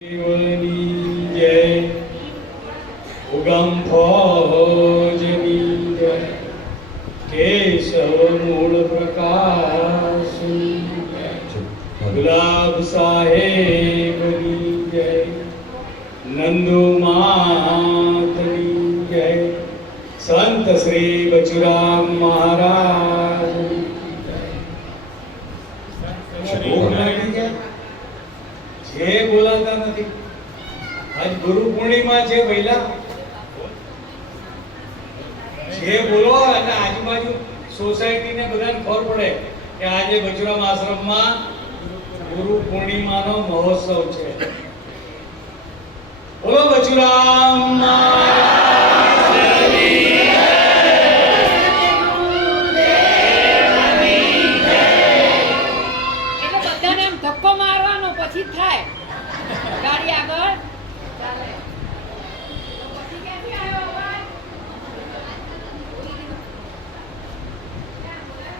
કેવલની જય, ઉગમ ફોજની જય, કેશવ મૂળ પ્રકાશની જય, ગુલાબ સાહેબની જય, નંદુ માતની જય, સંત શ્રી બચુરામ મહારાજની જય। જે બોલાતા નથી, આજ ગુરુ પૂર્ણિમા છે પહેલા, જે બોલો અને આજુબાજુ સોસાયટીને બધાને ખબર પડે કે આજે બચુરામ આશ્રમમાં ગુરુ પૂર્ણિમાનો મહોત્સવ છે। બોલો બચુરામ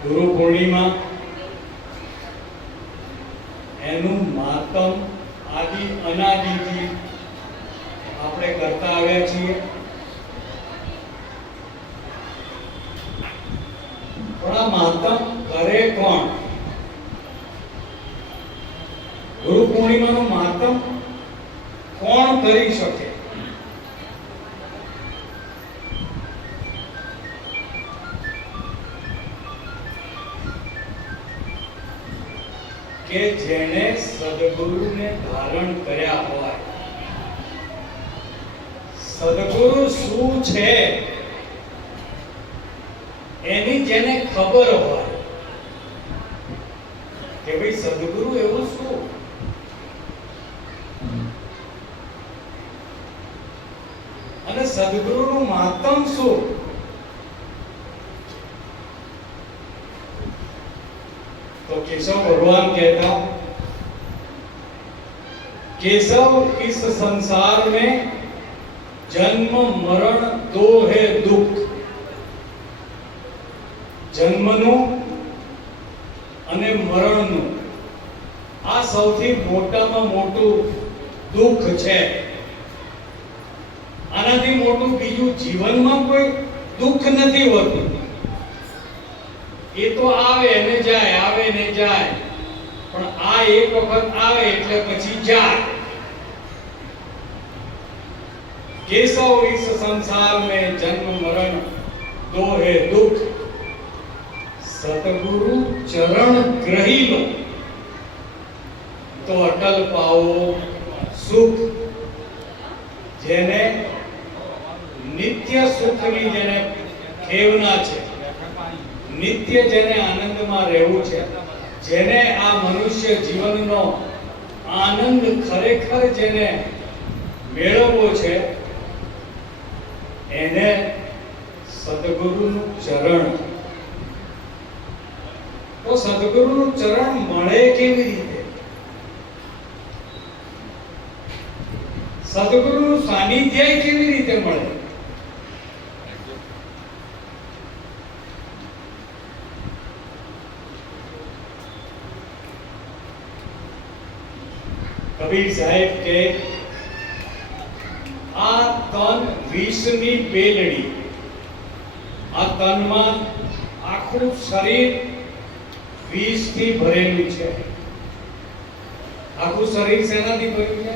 ગુરુ પૂર્ણિમા એનું માતમ આદિ અનાદિથી આપણે કરતા આવ્યા છીએ, પણ આ માતમ કરે કોણ? ગુરુ પૂર્ણિમાનું માતમ કોણ કરી શકે? કે જેને સદગુરુને ધારણ કર્યા હોય। સદગુરુ શું છે એની જેને ખબર હોય કે ભાઈ સદગુરુ એવું શું, અને સદગુરુનું માતમ શું, तो केशव भगवान कहता, केशव इस संसार में जन्म मरण दो है दुख। जन्मનું અને મરણનું આ સૌથી મોટામાં મોટું દુઃખ છે। આનાથી મોટું બીજું જીવનમાં કોઈ દુઃખ નથી હોતું। એ તો આવે ને જાય, આવે ને જાય, પણ આ એક વખત આવે એટલે પછી જાય। केशव इस संसार में जन्म मरण दो है दुख, सतगुरु चरण ग्रही लो तो अटल पाओ सुख। जेने नित्य सुखनी जेने खेवना छे, नित्य जेने आनंदમાં રહેવું છે, જેને આ મનુષ્ય જીવનનો આનંદ ખરેખર જેને મેળવવો છે, એને સદગુરુનું ચરણ। તો સદગુરુનું ચરણ મળે કેવી રીતે? સદગુરુનું સાનિધ્ય કેવી રીતે મળે? કબીર સાહેબ કે આ તન વિષની બેલડી, આ તનમાં આખું શરીર વિષથી ભરેલું છે। આખું શરીર શેનાથી ભર્યું છે?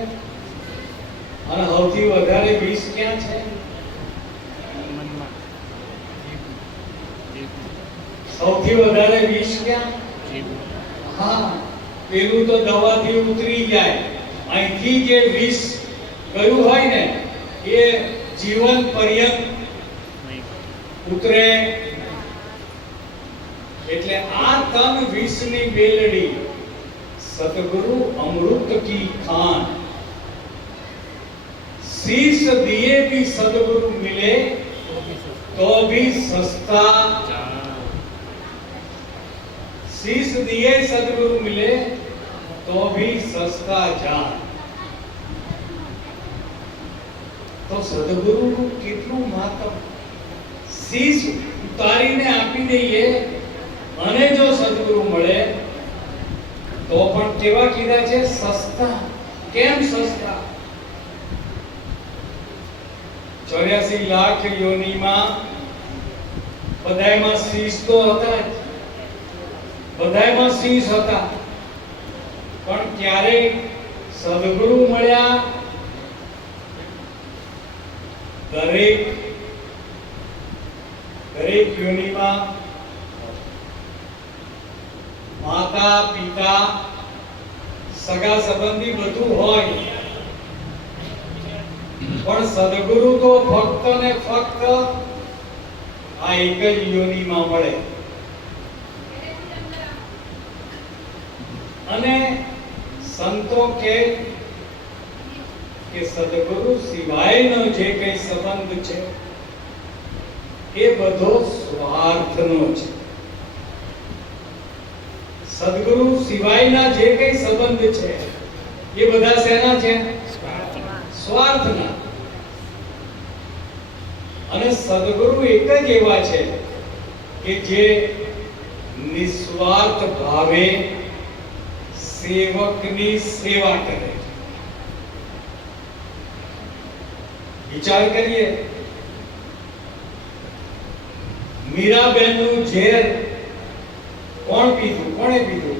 અને સૌથી વધારે વિષ ક્યાં છે? સૌથી વધારે વિષ ક્યાં? હા, પેલું તો દવાથી ઉતરી જાય, અહીંથી જે વિષ ગયું હોય ને એ જીવન પર્યંત ઉતરે। એટલે આ તન વિષની બેલડી, સતગુરુ અમૃત की खान। शीश दिए भी सदगुरु मिले तो भी सस्ता, शीश दिए सदगुरु मिले तो भी सस्ता जान। तो સદગુરુનું કેટલું મહત્વ! શીશ ઉતારીને આપી દઈએ અને જો સદગુરુ મળે તો પણ કેવા કીધા છે? સસ્તા। કેમ સસ્તા? 84 લાખ યોનિમાં બધાયમાં શીશ તો હતા જ, બધાયમાં શીશ હતા, પણ ક્યારેક સદગુરુ મળ્યા દરેક યોનિમાં માતા પિતા સગા સંબંધી બધું હોય, પણ સદગુરુ તો ફક્ત ને ફક્ત આ એક જ યોનિમાં મળે. અને સંતો કે સદગુરુ સિવાયનો જે કઈ સંબંધ છે એ બધો સ્વાર્થનો છે. સદગુરુ સિવાયના જે કઈ સંબંધ છે એ બધા શેના છે? સ્વાર્થના. અને સદગુરુ એક જ એવા છે કે જે નિસ્વાર્થ ભાવે સેવકની સેવા કરે છે. વિચાર કરીએ, મીરાબેનનું ઝેર કોણ પીધું? કોણે પીધું?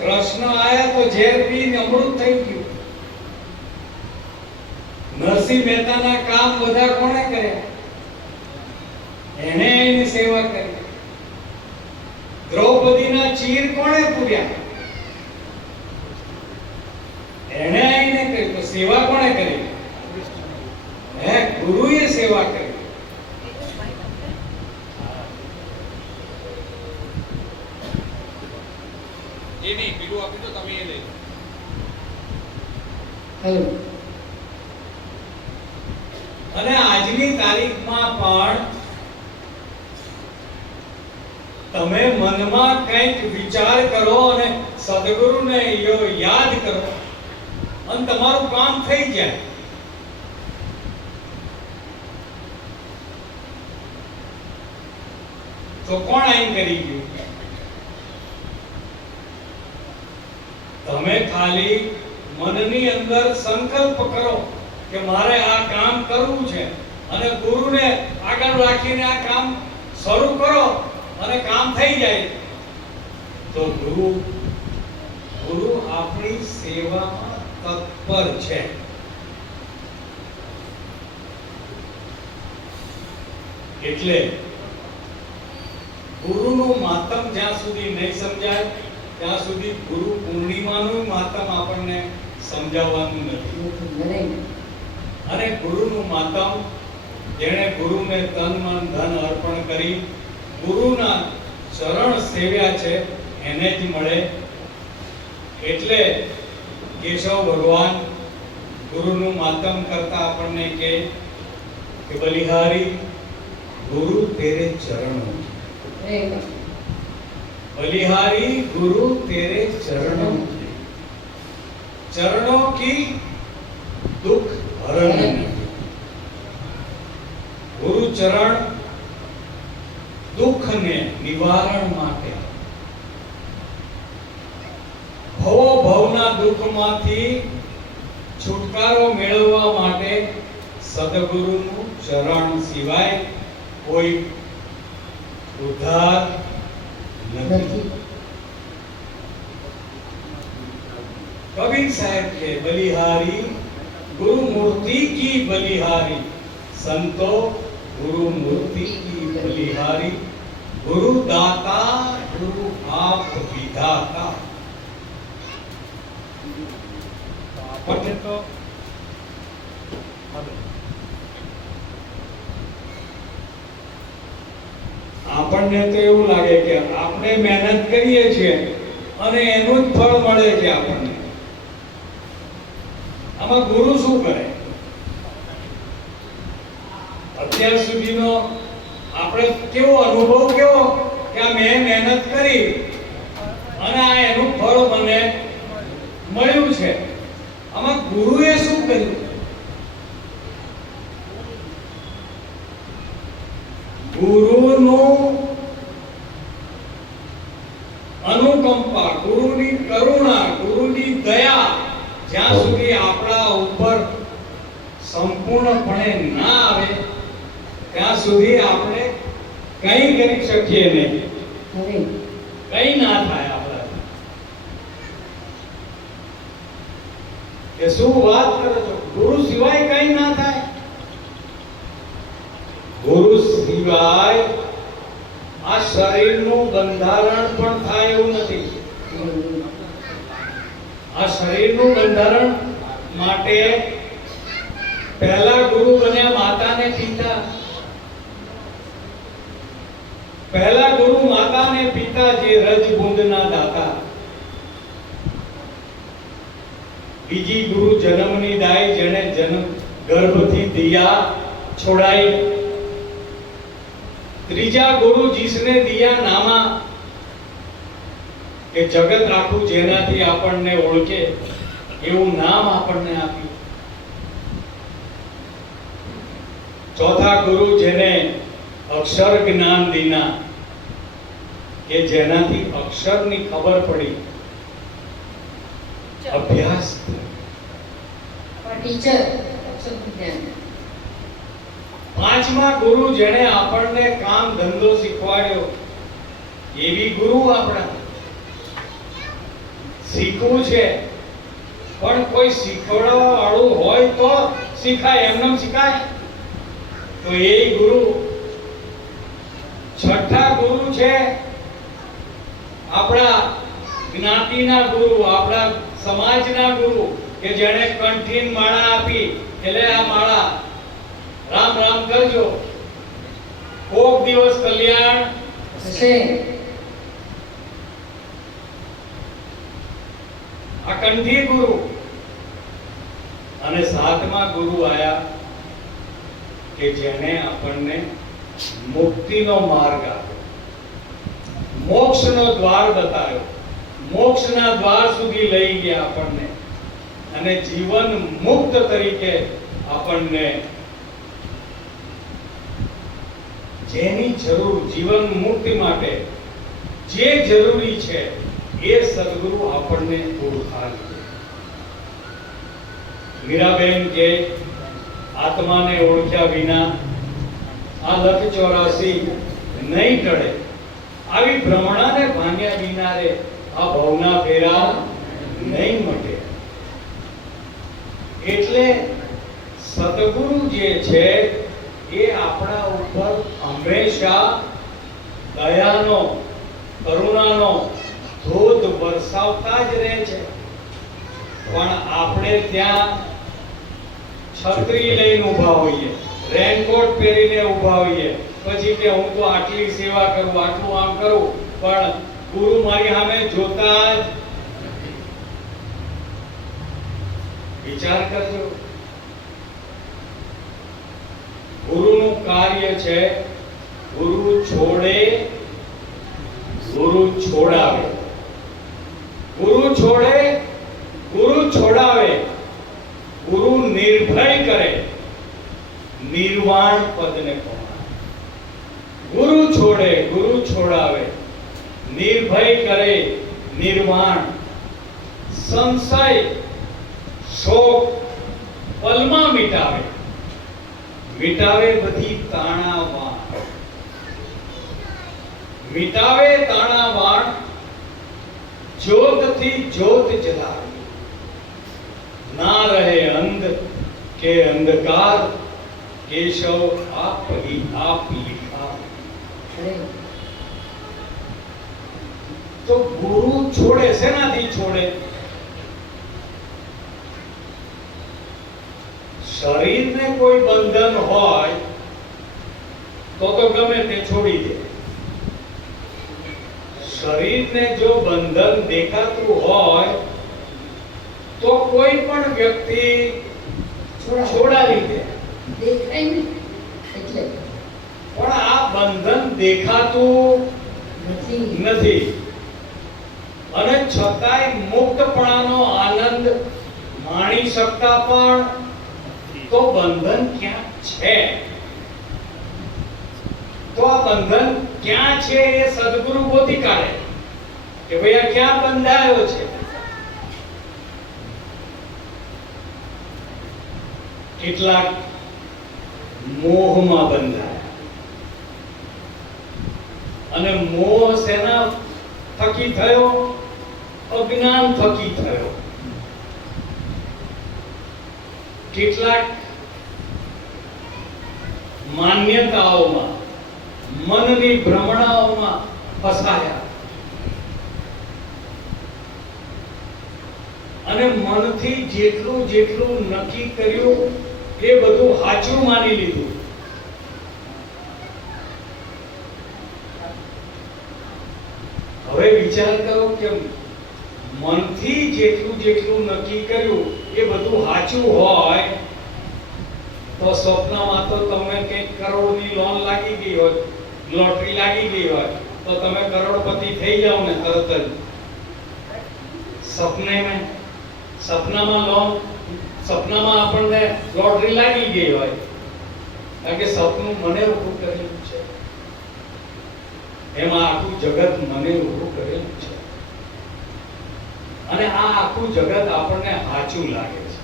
કૃષ્ણ આયા તો ઝેર પીને અમૃત થઈ ગયું. નરસિંહ મહેતાના કામ બધા કોણે કર્યા? એને એની સેવા કરી. દ્રૌપદીના ચીર કોણે પૂર્યા? એને આઈને કરી. તો સેવા કોણે કરી? ગુરુએ સેવા કરી. એ નહીં, પીલું આપી દો તમે, એ લઈ લો. હેલો. અને આજની તારીખમાં પણ તમે મનમાં કંઈક વિચાર કરો અને સદગુરુને યાદ કરો અને તમારું કામ થઈ જાય. તો કોણ આઈ કરી ગયું? તમે ખાલી મનની અંદર સંકલ્પ કરો કે મારે આ કામ કરવું છે અને ગુરુને આગળ રાખીને આ કામ શરૂ કરો અને કામ થઈ જાય તો ગુરુ આપણી સેવામાં તત્પર છે. એટલે ગુરુનું માતમ જ્યાં સુધી નહીં સમજાય ત્યાં સુધી ગુરુ પૂર્ણિમાનું માતમ આપણને સમજાવવાનું નથી. અને ગુરુનું માતમ જેણે ગુરુને તન મન ધન અર્પણ કરી ગુરુના ચરણ સેવ્યા છે એને જ મળે. એટલે કેશવ ભગવાન ગુરુનું માતમ કરતા આપણને કે બલિહારી ગુરુ તેરે ચરણો, बलिहारी गुरु तेरे चरणों की, चरणों की दुख हरण. गुरु चरण दुख ने निवारण माटे, ભવો ભવના દુઃખમાંથી છુટકારો મેળવવા માટે સદગુરુનું ચરણ સિવાય કોઈ ઉદ્ધાર નથી. कबीर साहब के बलिहारी गुरु मूर्ति की बलिहारी, संतो गुरु मूर्ति की बलिहारी, गुरु दाता गुरु आप विधाता. पठे तो આપણને તો એવું લાગે કે આપણે મહેનત કરીએ છીએ અને એનું જ ફળ મળે છે આપણને. આમાં ગુરુ શું કરે? અત્યાર સુધીનો આપણે કેવો અનુભવ કેવો કે આ મેં મહેનત કરી અને આ એનું ફળ મને મળ્યું છે. આમાં ગુરુએ શું કર્યું? ગુરુનું અનુકંપા, ગુરુની કરુણા, જ્યાં સુધી આપણા ઉપર સંપૂર્ણપણે ના આવે ત્યાં સુધી આપણે કંઈ કરી શકીએ નહીં. કંઈ ના થાય આપણાથી. કે શું વાત કરો છો? ગુરુ સિવાય કંઈ ના થાય. ગુરુ સિવાય આ શરીરનું બંધારણ પણ થાય એવું નથી. આ શરીરનું બંધારણ માટે પહેલા ગુરુ બન્યા માતા ને પિતા. પહેલા ગુરુ માતા ને પિતા જે રજબુંદના દાતા. બીજી ગુરુ જન્મની દાય જેણે જન્મ ગર્ભથી દિયા છોડાઈ. ત્રીજા ગુરુ जिसने दिया नामा કે જગત આખું જેનાથી આપણને ઓળખે એવું નામ આપણને આપ્યું. ચોથા ગુરુ જેને અક્ષર જ્ઞાન દીના કે જેનાથી અક્ષરની ખબર પડી. અભ્યાસ ટીચર અક્ષર વિજ્ઞાન. પાંચમા ગુરુ જેણે આપણને કામ ધંધો શીખવાડ્યો. એવી ગુરુ આપણા. શીખવું છે પણ કોઈ શીખવાડવા વાળું હોય તો શીખાય. એમને શીખાય તો એ ગુરુ. છઠ્ઠા ગુરુ છે આપણા જ્ઞાતિના ગુરુ, આપણા સમાજના ગુરુ કે જેણે કંઠીન માળા આપી. એટલે આ માળા રામ રામ કરજો, કોક દિવસ કલ્યાણ થશે. આ કંઠી ગુરુ. અને સાતમા ગુરુ આયા કે જેને આપણને મુક્તિનો માર્ગ આપ્યો, મોક્ષનો દ્વાર બતાવ્યો, મોક્ષના દ્વાર સુધી લઈ ગયા આપણને અને જીવન મુક્ત તરીકે આપણને જેની જરૂર જીવન મુક્તિ માટે જે જરૂરી છે એ સદગુરુ આપણને ઓળખાવી. મીરાબેન કે આત્માને ઓળખ્યા વિના આ લખ 84 નહીં ટળે. આવી ભ્રમણાને ભાંગ્યા વિના રે આ ભવના ફેરા નહીં મટે. એટલે સદગુરુ જે છે એ આપણા ઉપર હંમેશા દયાનો, કરુણાનો ધોધ વરસાવતા જ રહે છે. પણ આપણે ત્યાં છત્રી લઈને ઊભા હોઈએ, રેનકોટ પહેરીને ઊભા હોઈએ, પછી કે હું તો આટલી સેવા કરું, આટલું આમ કરું, પણ ગુરુ મારી સામે જોતા જ. વિચાર કરજો. ગુરુનું કાર્ય છે ગુરુ છોડે, ગુરુ છોડાવે. ગુરુ છોડે, ગુરુ છોડાવે. ગુરુ નિર્ભય કરે, નિર્વાણ પદને પમાડે. ગુરુ છોડે, ગુરુ છોડાવે, નિર્ભય કરે, નિર્વાણ. સંશય શોક પલમાં મિટાવે. મિટાવે બધી તાણાવાણ. મિટાવે તાણાવાણ. જ્યોતથી જ્યોત જલાવે. ના રહે અંધ કે અંધકાર. કેશવ આપ ही आप लिखा. તો ગુરુ છોડે, શેનાથી છોડે? શરીરને કોઈ બંધન હોય તો ગમે તે છોડી દે. શરીરને જો બંધન દેખાતું હોય તો કોઈ પણ વ્યક્તિ છોડાવી દે. દેખાય ને એટલે. પણ આ બંધન દેખાતું નથી અને છતાંય મુક્તપણાનો આનંદ માણી શકતા પણ તો બંધન ક્યાં છે? તો આ બંધન ક્યાં છે એ સદગુરુ ગોતી કાઢે કે ભાઈ આ ક્યાં બંધાયો છે. કેટલાક મોહમાં બંધાયા, અને મોહ શેના થકી થયો? અજ્ઞાન થકી થયો. કેટલાક માન્યતાઓમાં, મનની ભ્રમણાઓમાં ફસાયા, અને મનથી જેટલું જેટલું નક્કી કર્યું એ બધું સાચું માની લીધું. હવે વિચાર કરો કે મનથી જેટલું જેટલું નક્કી કર્યું એ બધું સાચું હોય તો સ્વપ્નમાં તો તમે કંઈક કરોડની લોન લાગી ગઈ હોય, લોટરી લાગી ગઈ હોય તો તમે કરોડપતિ થઈ જાઓ ને તરત જ. સપનામાં આપણને લોટરી લાગી ગઈ હોય, કારણ કે સપનું મને ઊભું કરેલું છે, એમાં આખું જગત મને ઊભું કરેલું છે, અને આ આખું જગત આપણને સાચું લાગે છે.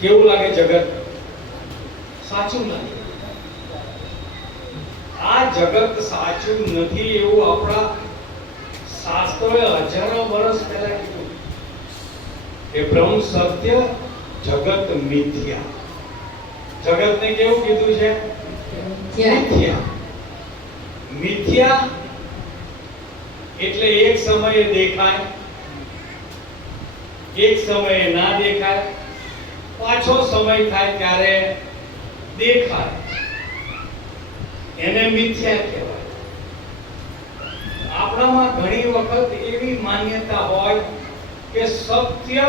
કેવું લાગે? જગત સાચું લાગે. આ જગત સાચું નથી એવું આપણા શાસ્ત્રોએ હજારો વર્ષ પહેલા કીધું કે બ્રહ્મ સત્ય, જગત મિથ્યા. જગતને કેવું કીધું છે? મિથ્યા. મિથ્યા એટલે એક સમયે દેખાય, એક સમયે ના દેખાય, પાછો સમય થાય ત્યારે દેખાય, એને મિથ્યા કહેવાય. આપણામાં ઘણી વખત એવી માન્યતા હોય કે સત્ય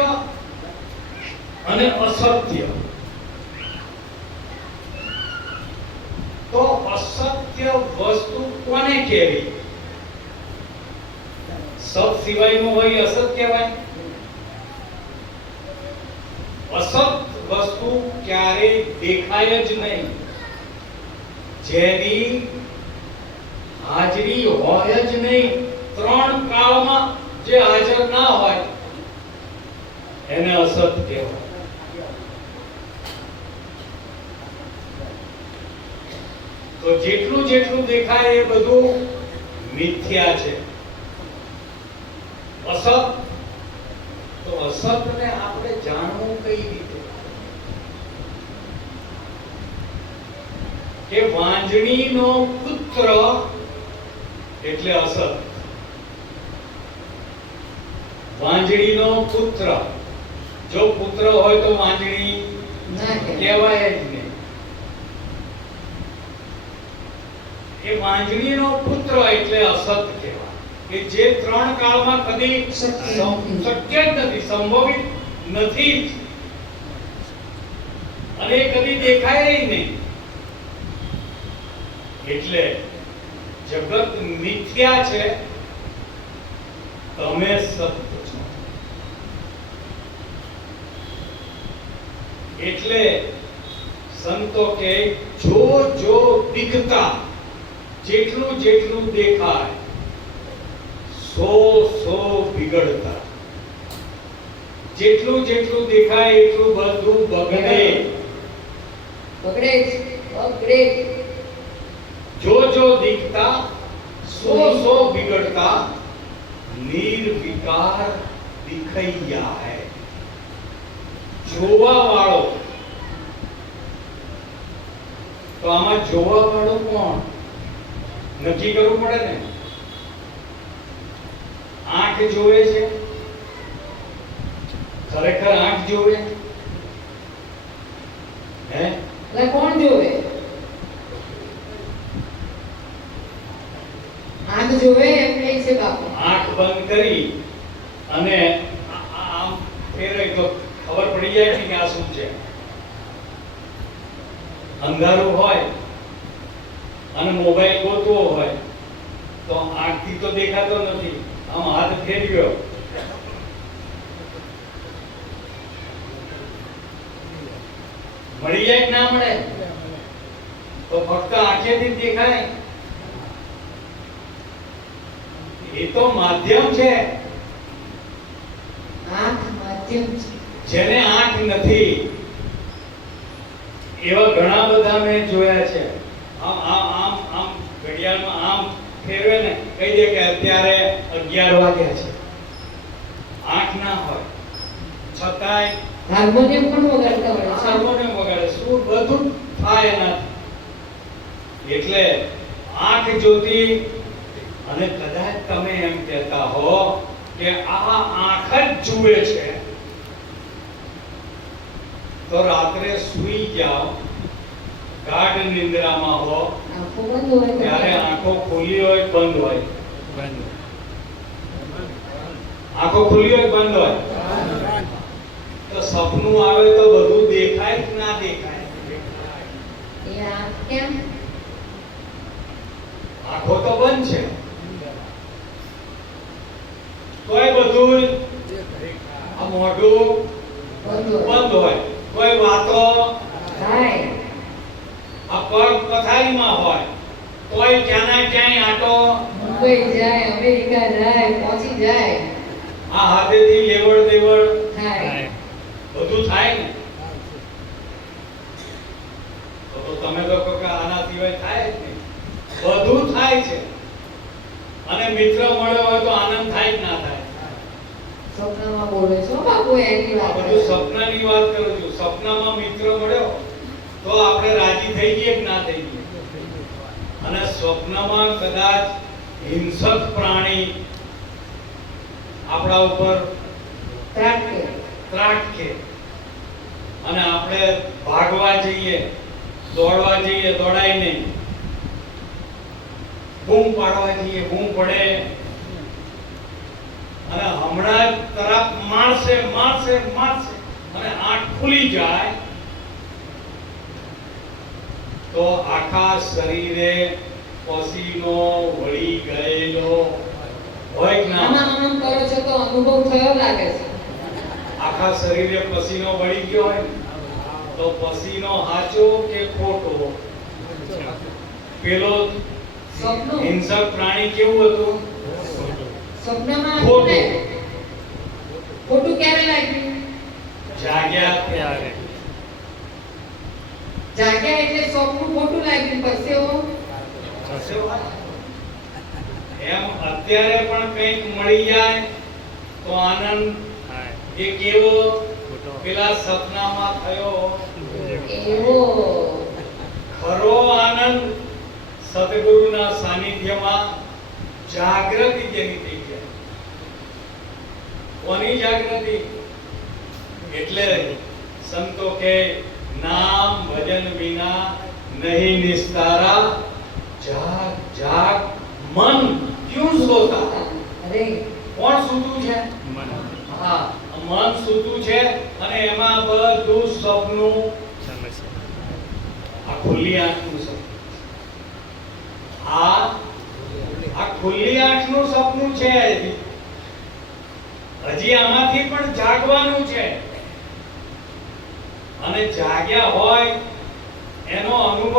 અને અસત્ય. તો અસત્ય વસ્તુ કોને કહેવી? સત સિવાયનું હોય અસત કહેવાય. અસત વસ્તુ ક્યારેય દેખાય જ નહીં. જેની હાજરી હોય જ નહીં, ત્રણ કાળમાં જે હાજર ના હોય એને અસત કહેવાય. તો જેટલું જેટલું દેખાય એ બધું મિથ્યા છે. અસત, તો અસતને આપણે જાણવું કઈ રીતે? કે વાંજણીનો પુત્ર એટલે અસત. વાંજણીનો પુત્ર, જો પુત્ર હોય તો વાંજણી કહેવાય જ નહીં. એ વાંજણીનો પુત્ર એટલે અસત કહેવાય, કે જે ત્રણ કાળમાં કદી શક્ય જ નથી, સંભવિત નથી જ, અને કદી દેખાય નહીં. એટલે જગત મિથ્યા છે, તમે સત્ય છો. એટલે સંતો કે જો જો દિખતા, જેટલું જેટલું દેખાય, સો સો બિગડતા. જેટલું જેટલું દેખાય એટલું બધું બગડે. બગડે. जो जो दिखता सो सो बिगड़ता, निर्विकार दिखैया है. જોવા વાળો, તો આમાં જોવા વાળો કોણ? નક્કી કરવું પડે ને. આંખ જોવે છે, ખરેખર આંખ જોવે? હે? એટલે કોણ જોવે? આંખ જોવે એટલે છે બાપુ. આંખ બંધ કરી અને આમ ફેરવે તો ખબર પડી જાય કે આ શું છે. અંધારું હોય અને મોબાઈલ ગોતવો હોય તો આંખથી તો દેખાતો નથી, આમ હાથ ફેરવ્યો મળી જાય કે ના મળે? તો ફક્ત આંખેથી જ દેખાય. એ તો માધ્યમ છે. આંખ માધ્યમ છે. જેને આંખ નથી એવા ઘણા બધા મેં જોયા છે. આમ આમ આમ આમ ઘડિયાળમાં આમ ફેરવે ને કહી દે કે અત્યારે 11 વાગ્યા છે. આંખ ના હોય છતાંય હાર્મોનિયમ પણ વગાડતા હોય છે. હાર્મોનિયમ વગાડે, સુર બધું થાય એનાથી. એટલે આંખ જોતી, અને કદાચ તમે એમ કહેતા હો કે આ આંખ જ જુએ છે, તો રાત્રે સૂઈ જાઓ, ગાઢ નિંદ્રામાં હો, આંખો બંધ હોય તો ત્યારે આંખો ખુલ્લી હોય બંધ હોય, આંખો ખુલ્લી હોય બંધ હોય, તો સપનું આવે તો બધું દેખાય કે ના દેખાય? એ આંખ કેમ? આંખો તો બંધ છે, તોય બધું આ મોઢું બંધ હોય. બંધ હોય, કોઈ વાતો થાય. આ પગ પથારીમાં હોય, તોય ક્યાંના ક્યાંય આટો મુંબઈ જાય, અમેરિકા જાય, પહોંચી જાય. આ હાથેથી લેવડ દેવડ થાય. બધું થાય ને. તો તમે તો કહો કે આના સિવાય થાય જ નહીં. બધું થાય છે. અને મિત્ર મળ્યો હોય તો આનંદ થાય કે ના થાય? સપનામાં બોલે છો બાપુ, એની આ વાત બધું કરો. સપનાની વાત કરું છું. સપનામાં મિત્ર મળ્યો તો આપણે રાજી થઈ જઈએ કે ના થઈ જઈએ? અને સ્વપ્નમાં કદાચ હિંસક પ્રાણી આપણા ઉપર ત્રાટકે. ત્રાટકે અને આપણે ભાગવા જઈએ, દોડવા જઈએ, દોડાય નહીં, બૂમ પાડવા જઈએ, બૂમ પડે, અને હમણાં જ તરફ મારશે મારશે મારશે અને આંખ ખુલી જાય તો આખા શરીરે પસીનો વળી ગયેલો હોય કે ના? આમાં આમ કરો છો તો અનુભવ થયો લાગે છે. આખા શરીરે પસીનો વળી ગયો હોય ને, તો પસીનો સાચો કે ખોટો? પેલો સપનું. હિંસક પ્રાણી કેવું હતું? સપનામાં ખોટું. આપણને ખોટું ક્યારે લાગ્યું? જાગ્યા ત્યારે. જાગ્યા એટલે સપનું ખોટું લાગ્યું, પરસેવો. એમ અત્યારે પણ કંઈક મળી જાય તો આનંદ એ કેવો પેલા સપનામાં થયો? એવો. ખરો આનંદ સદગુરુના સાનિધ્યમાં જાગૃતિ જેની થઈ જાય. કોની જાગૃતિ? એટલે સંતો કે નામ ભજન વિના નહીં નિસ્તારા, જાગ જાગ મન ક્યું સોતા? અરે કોણ સૂતું છે? હા, મન સૂતું છે. અને એમાં બધું સપનું, આ ખુલ્લી આંખનું સપનું, આ ખુલ્લી આંખનું સપનું છે. હજી આમાંથી પણ જાગવાનું છે. અને જાગ્યા હોય એનો અનુભવ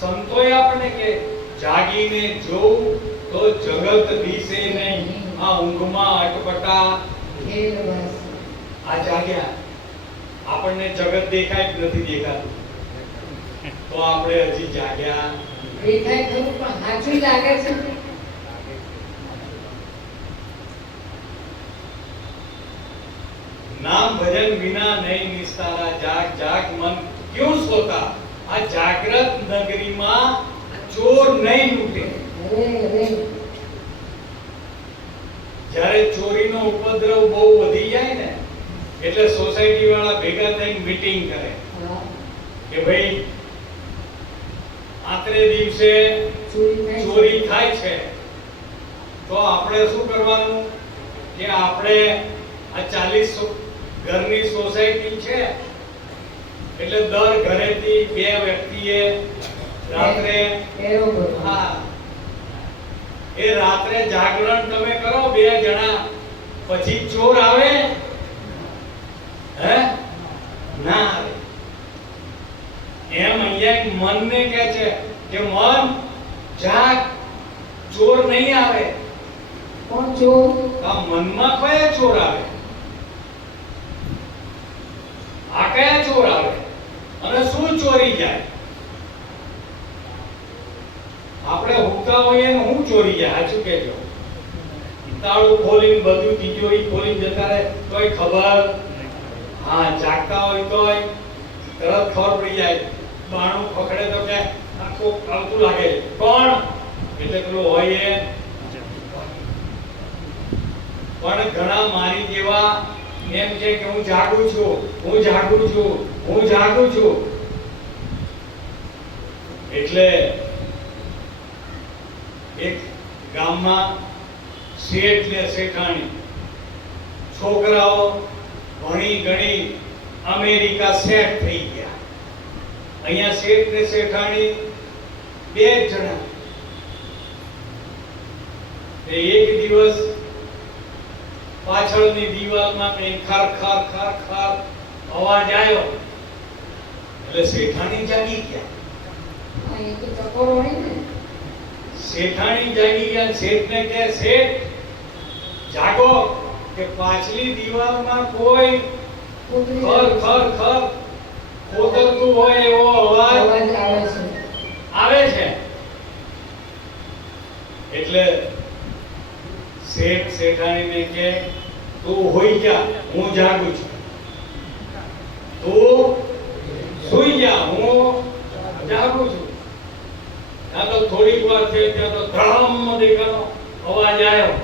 સંતોએ આપણને કે જાગીને જોઉં તો જગત દિશે નહીં, આ ઊંઘમાં અટપટા. ખેલ બસ. આ જાગ્યા, આપણને જગત દેખાય જ નથી દેખાતું, તો આપણે હજી જાગ્યા. દેખાય ખરું પણ સાચું લાગે છે. નામ ભજન વિના નહીં નિસ્તારા, જાગ જાગ મન ક્યું સોતા? આ જાગ્રત નગરીમાં ચોર નહીં લૂટે. અરે અરે. જ્યારે ચોરીનો ઉપદ્રવ બહુ વધી જાય ને, એટલે સોસાયટી વાળા ભેગા થઈને મીટિંગ કરે હા. કે ભાઈ આતરે દિવસે ચોરી થાય છે, તો આપણે શું કરવાનું? કે આપણે આ 40 ઘરની સોસાયટી છે, એટલે દર ઘરેથી 2 વ્યક્તિએ રાત્રે, હા, એ રાત્રે જાગરણ તમે કરો 2 જણા, પછી ચોર આવે? હે? ના આવે. એમ અહીંયા મનને કહે છે કે મન જાગ, ચોર નહીં આવે. કોણ ચોર? આ મનમાં કયા ચોર આવે? આ કયા ચોર આવે? અને શું ચોરી જાય? આપણે હુકતા હોઈએ ને હું ચોરી જાય? સાચું કહેજો. તાળું ખોલીને બધું તિજોરી ખોલીને જતા રહે તોય ખબર, હા જાગતા હોય તોય તરત ખબર પડી જાય. બાણું પકડે તો કે આખું આવતું લાગે છે. કોણ? એટલે પેલું હોય એ. પણ ઘણા મારી જેવા એમ છે કે હું જાગું છું, હું જાગું છું, હું જાગું છું. એટલે એક ગામમાં શેઠ ને શેઠાણી છોકરાઓ ભણી ગણી અમેરિકા સેટ થઈ ગયા. અહીંયા શેઠ ને શેઠાણી બે જ જણા. એક દિવસ પાછળની દીવાલમાં કંઈ ખર ખર ખર ખર અવાજ આવ્યો એટલે શેઠાણી જાગી ગયા. હા, એ તો ટકોરો હોય ને. શેઠાણી જાગી ગયા. શેઠને કહે, શેઠ જાગો, કે પાછલી દીવાલમાં કોઈ કૂતરી ખર ખર ખર ખોતરતું હોય એવો અવાજ અવાજ આવે છે. આવે છે. એટલે શેઠ શેઠાણીને કહે, તું હોઈ જા, હું જાગું છું. તું સુઈ જા, હું જાગું છું. ત્યાં તો થોડીક વાર થઈ, ત્યાં તો ધડામ દેખાનો અવાજ આવ્યો.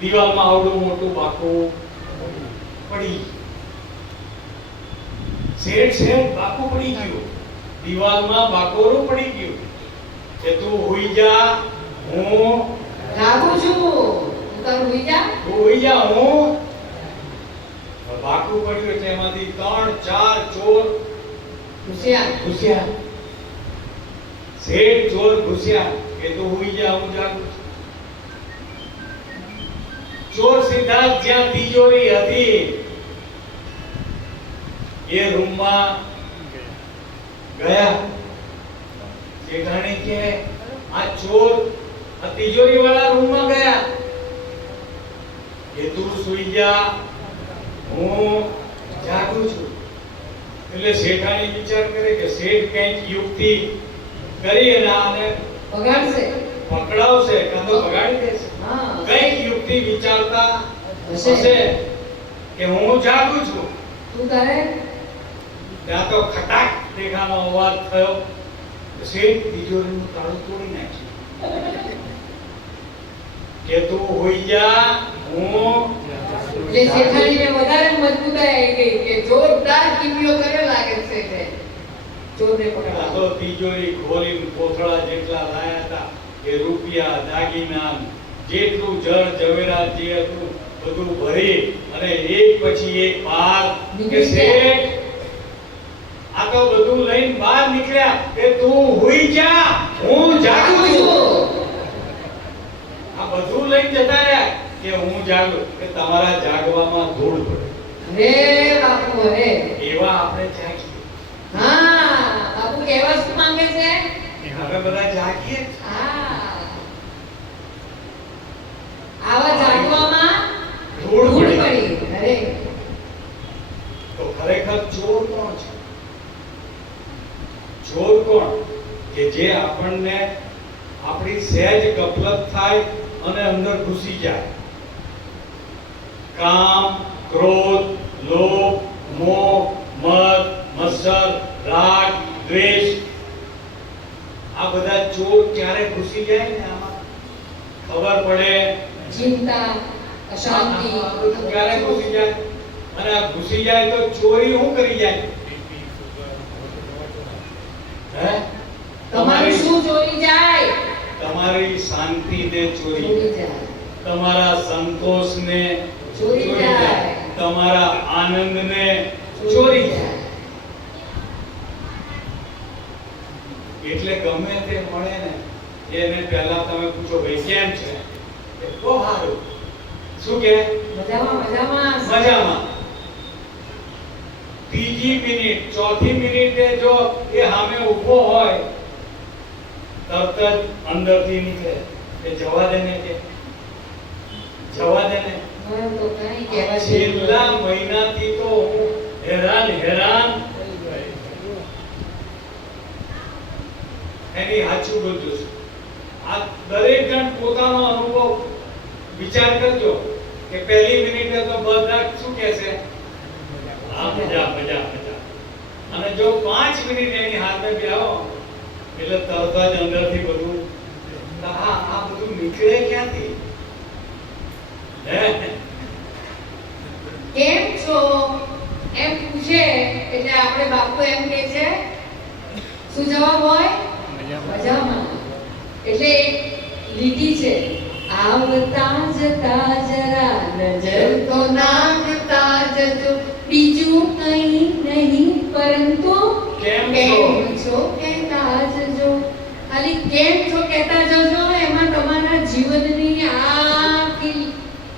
દિવાલમાં આવડું મોટું બાકું પડી. શેઠ બાકું પડી ગયું. દિવાલમાં બાકોરું પડી ગયું. કે તું હોઈ જા, હું જાગું છું. તું તારું હોઈ જા. તું હોઈ જા, હું બાકું પડ્યું. એટલે એમાંથી 3-4 ચોર ઘૂસ્યા. ઘૂસ્યા. શેઠ ચોર ઘૂસ્યા કે તું હોઈ જા, હું જાગું છું. ચોર સીધા જ્યાં તિજોરી હતી એ રૂમમાં ગયા. શેઠાણી કે આ ચોર આ તિજોરી વાળા રૂમમાં ગયા કે તું સુઈ જા, હું જાગું છું. એટલે શેઠાણી વિચાર કરે કે શેઠ કંઈક યુક્તિ કરી અને આને બગાડશે. પકડાવશે કાં તો બગાડી દેશે. હા. કંઈક યુક્તિ વિચારતા હશે. હશે કે હું જાગું છું. તું તારે ત્યાં તો ખટાક દેખાનો અવાજ થયો. શેઠ તિજોરીનું તાળું તોડી નાખ્યું કે તું હોઈ જા, હું જે શેઠાણીને વધારે મજબૂતાઈ આવી ગઈ કે જોરદાર કિમિયો કર્યો લાગે છે તે ચોરને આ પકડવા. તો તિજોરી ખોલીને કોથળા જેટલા લાયા હતા એ રૂપિયા દાગીના જેટલું જળ ઝવેરાત જે હતું બધું ભરી અને એક પછી એક બહાર કે નીકળી શેઠ આ તો બધું લઈને બહાર નીકળ્યા કે તું હોઈ જા, હું જાગું છું. આ બધું લઈને જતા રહ્યા કે હું જાગું. કે તમારા જાગવામાં ધૂળ પડે અરે બાપુ અરે. એવા આપણે જાગીએ. હા, બાપુ કેવા શું માંગે છે? હવે બધા જાગીએ. હા. આવા જાગવામાં ધૂળ ધૂળ પડી. પડી. અરે તો ખરેખર ચોર કોણ છે? ચોર કોણ? કે જે આપણને આપણી સહેજ ગફલત થાય અને અંદર ઘૂસી જાય. કામ, ક્રોધ, લોભ, મોહ, મદ, મત્સર, રાગ, દ્વેષ આ બધા ચોર ક્યારે ઘૂસી જાય ને આમાં ખબર પડે. ચિંતા, અશાંતિ આ બધું ક્યારે ઘૂસી જાય? અને આ ઘૂસી જાય તો ચોરી શું કરી જાય? હે? તમારું શું ચોરી જાય? તમારી શાંતિને ચોરી ચોરી જાય. જાય. તમારા સંતોષને ચોરી જાય. તમારા આનંદને ચોરી જાય. એટલે ગમે તે મળે ને એને પહેલા તમે પૂછો ભાઈ કેમ છે? એ બહુ સારું. શું કે? મજામાં મજામાં. મજામાં. ત્રીજી મિનિટ ચોથી મિનિટે જો એ સામે ઊભો હોય તરત જ અંદરથી નીકળે કે જવા દે ને, કે જવા દે ને. મને તો કાંઈ કહેવા જેવું છેલ્લા મહિનાથી તો હું હેરાન સાચું બોલજો છો. આ દરેક જણ પોતાનો અનુભવ વિચાર કરજો કે પહેલી મિનિટે તો બધા શું કહેશે? આ મજા મજા મજા. અને જો 5 મિનિટ એની હાથે બેહો એટલે તરત જ અંદરથી બધું આ બધું નીકળે ક્યાંથી? હે? કેમ છો એમ પૂછે એટલે આપણે બાપુ એમ કહે છે, શું જવાબ હોય? મજામાં. એટલે એક લીટી છે, આવતા જતા જરા નજર તો નાખતા જજો, બીજું કંઈ નહીં પરંતુ કેમ છો કહેતા જજો. ખાલી કેમ છો કહેતા જજો, એમાં તમારા જીવનની આખી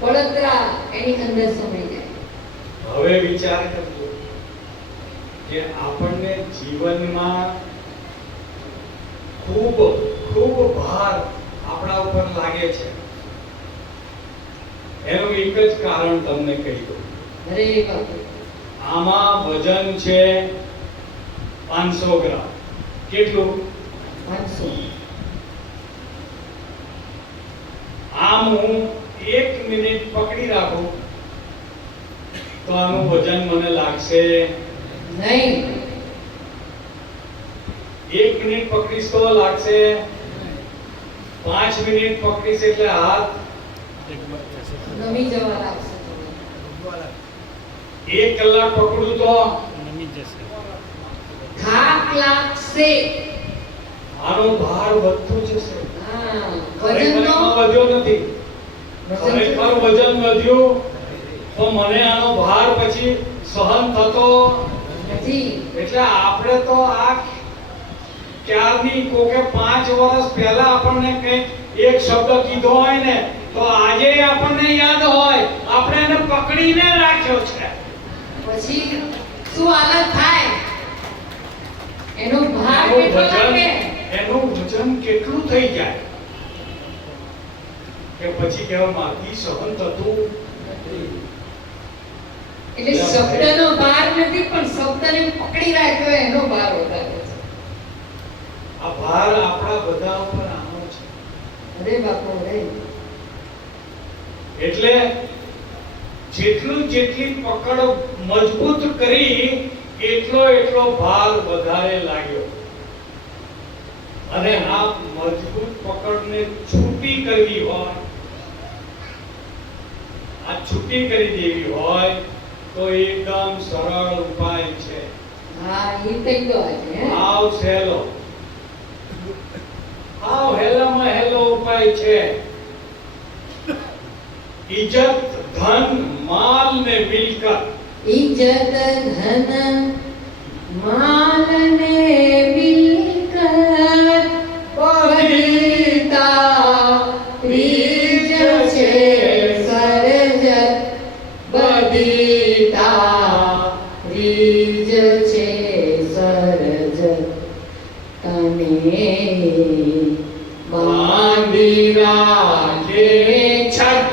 બળતરા એની અંદર સમાઈ જાય. હવે વિચાર કરજો કે આપણને જીવનમાં ખૂબ ખૂબ ભાર આપણા ઉપર લાગે છે. એનું એક જ કારણ તમને કહી દઉં. અરે બાપુ, આમાં વજન છે 500 ગ્રામ. કેટલું? 500. આમ હું 1 મિનિટ પકડી રાખું તો આનું વજન મને લાગશે નહીં. 1 મિનિટ પકડીશ તો લાગશે. 5 મિનિટ પકડીશ એટલે હાથ નમી જવા લાગશે. 1 કલાક પકડું તો થાક લાગશે. આનો ભાર વધતો જશે. હા, ખરેખર વજનનો વધ્યો નથી. ખરેખર વજન વધ્યું તો મને આનો ભાર પછી સહન થતો નથી. એટલે આપણે તો આ ક્યારની કોકે 5 વર્ષ પહેલા આપણને કંઈક એક શબ્દ કીધો હોય ને તો આજે આપણને યાદ હોય, આપણે એને પકડીને રાખ્યો છે. પછી શું હાલત થાય? એનો ભાર એનું કેટલો લાગે? વજન કેટલું થઈ જાય કે પછી કહેવા માંથી સહન થતું નથી. એટલે શબ્દનો ભાર નથી, પણ શબ્દને પકડી રાખ્યો એનો ભાર વધારે છે. આ ભાર આપણા બધા ઉપર આનો છે. અરે બાપુ રે, એટલે જેટલી પકડ મજબૂત કરી એટલો ભાર વધારે લાગ્યો. અને આ મજબૂત પકડને છૂટી કરવી હોય, આ છૂટી કરી દેવી હોય તો એકદમ સરળ ઉપાય છે. હા એ કઈ દો આજે હે? આવ સહેલો, આવ હેલામાં હેલો ઉપાય છે. ઇજ્જત, ધન, માલ ને મિલકત. ઇજ્જત, ધન, માલ ને મિલકત બધી ત્રીજ છે સરજત, બધી ત્રીજ છે સરજત. તને બાંધી રાખે છત,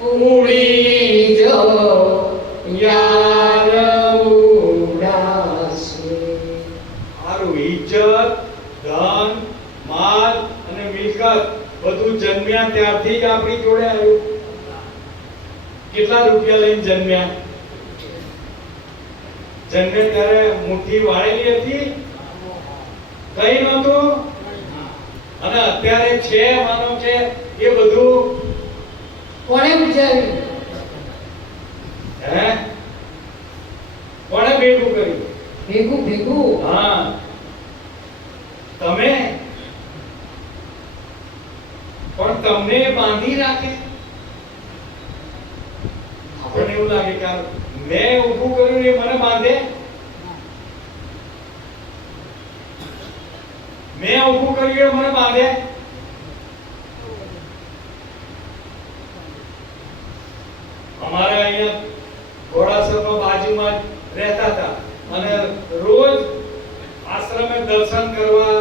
ઉડી જો યાર ઉડાશે. હારું, ઇજ્જત, ધન, માલ અને મિલકત બધું જન્મ્યા ત્યારથી જ આપણી જોડે આવ્યું. કેટલા રૂપિયા લઈને જન્મ્યા? જન્મે ત્યારે મુઠ્ઠી વાળેલી હતી, કઈ નહોતું. અને અત્યારે છે માનો કે એ બધું કોણે બુજાવ્યું? હે કોણે ભેગું કર્યું? ભેગું ભેગું. હા, તમે. પણ તમને બાંધી રાખે. આપણને એવું લાગે કે મેં ઊભું કર્યું એ મને બાંધે, મેં ઊભું કર્યું એ મને બાંધે. અમારે અહીંયા ઘોડાસરમાં બાજુમાં જ રહેતા હતા અને રોજ આશ્રમે દર્શન કરવા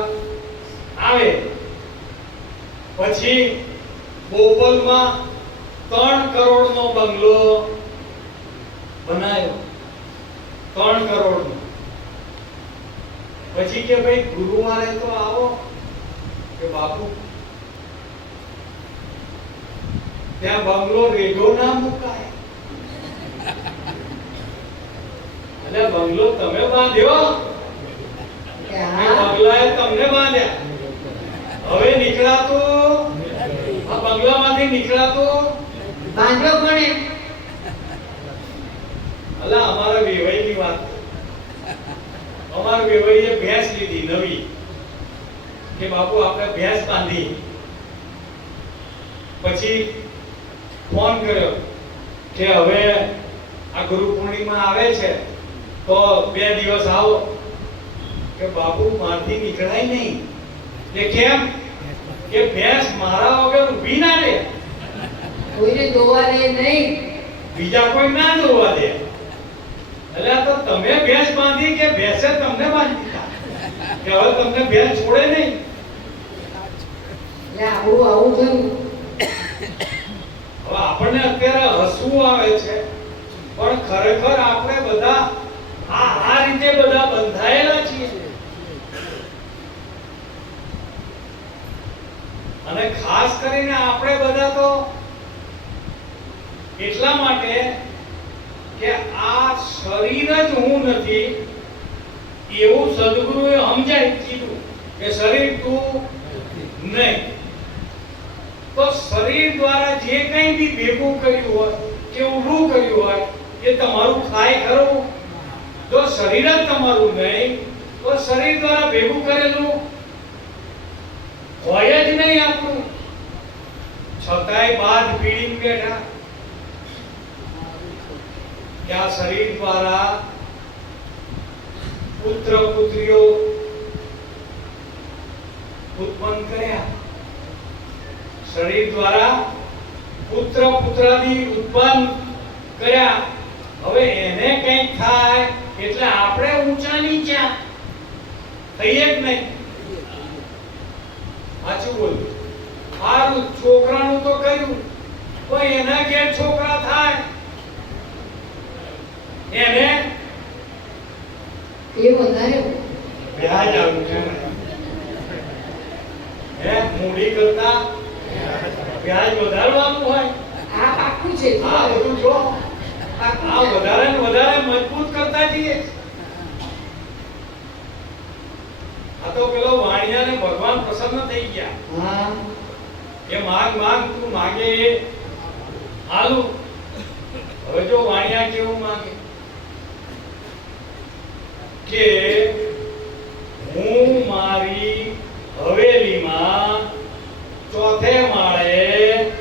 આવે. પછી બોપલમાં 3 કરોડનો બંગલો બનાવ્યો. 3 કરોડનો. પછી કે ભાઈ ગુરુવારે તો આવો, કે બાપુ ત્યાં બંગલો રેઢો ના મુકાય. એટલે બંગલો તમે બાંધ્યો કે કે હા બંગલાએ તમને બાંધ્યા. હવે નીકળાતો આ બંગલામાંથી નીકળાતો બાંધ્યો કોણે? અલા અમારા વેવાઈની વાત. અમારા વેવાઈએ ભેંસ લીધી નવી કે બાપુ આપણે ભેંસ બાંધી. પછી ફોન કર્યો કે હવે આ ગુરુ પૂર્ણિમા આવે છે તો 2 દિવસ આવો. કે બાપુ મારથી નીકળાય નહીં. કે કેમ? કે ભેંસ મારા વગર ઊભી ના રહે, કોઈને દોવા દે નહીં. બીજા કોઈ ના જોવા દે. એટલે આ તો તમે ભેંસ બાંધી કે ભેંસે તમને બાંધી દીધા કે હવે તમને ભેંસ છોડે નહીં. એટલે આવું થયું. હવે આપણને અત્યારે હસવું આવે છે પણ ખરેખર આપણે બધા આ રીતે બધા બંધાયેલા છીએ. અને ખાસ કરીને આપણે બધા તો એટલા માટે કે આ શરીર જ હું નથી એવું સદગુરુએ સમજાવી કીધું કે શરીર તું નહીં. તો શરીર દ્વારા જે કંઈ બી ભેગું કર્યું હોય કે ઊભું કર્યું હોય એ તમારું થાય ખરું? જો શરીર જ તમારું નહીં તો શરીર દ્વારા ભેગું કરેલું હોય જ નહીં આપણું. છતાંય બાદ પીડીને બેઠા કે આ શરીર દ્વારા પુત્ર પુત્રીઓ ઉત્પન્ન કર્યા. શરીર દ્વારા પુત્ર પુત્રાદી ઉત્પન્ન કર્યા. હવે એને કંઈક થાય એટલે આપણે ઊંચા નીચા થઈએ જ નહીં. સાચું બોલું? સારું છોકરાનું તો કર્યું પણ એના ઘેર છોકરા થાય એને એ વધારે વ્યાજ આવ્યું છે. હે મૂડી કરતા વ્યાજ વધારવાનું હોય. આ પાકું છે. આ બધું જો આ વધારે ને વધારે મજબૂત કરતા જઈએ. આ તો પેલો વાણિયાને ભગવાન પ્રસન્ન થઈ ગયા. હા એ માંગ માંગ તું માંગે એ આલું. હવે જો વાણિયા કેવું માંગે કે હું મારી હવેલીમાં ચોથે માળે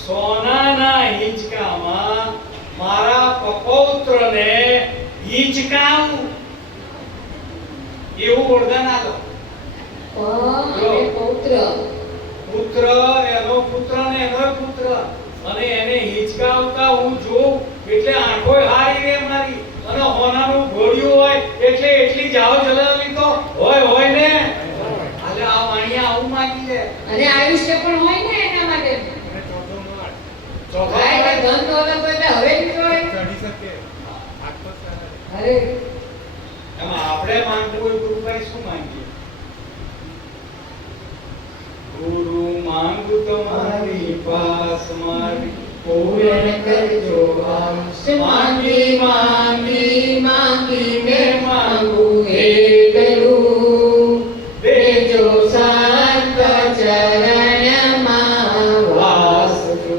સોનાના હિંચકામાં મારા પપૌત્રને હિંચકાવું એવું વરદાન આલો. અને પૌત્ર પુત્ર એનો પુત્ર ને એનો પુત્ર અને એને હિંચકાવતા હું જોઉં એટલે આંખો હારી રે મારી. અને હોનાનું ઘોડિયું હોય એટલે એટલી જાવ જલાલી તો હોય ને. આલે આ વાણિયા આવું માંગી લે. અને આયુષ્ય પણ હોય ને એના માટે. ચોથો ભાઈ કે ધન દોલત હોય એટલે હવે નીકળે. અરે એમાં આપણે માંગવું હોય ગુરુભાઈ શું માંગીએ? ગુરુ માંગુ તમારી પાસ મારી પૂરણ કરજો આંશ માંગી માંગી માંગીને માંગું એકલું દેજો શાંત ચરણમાં વાસજો.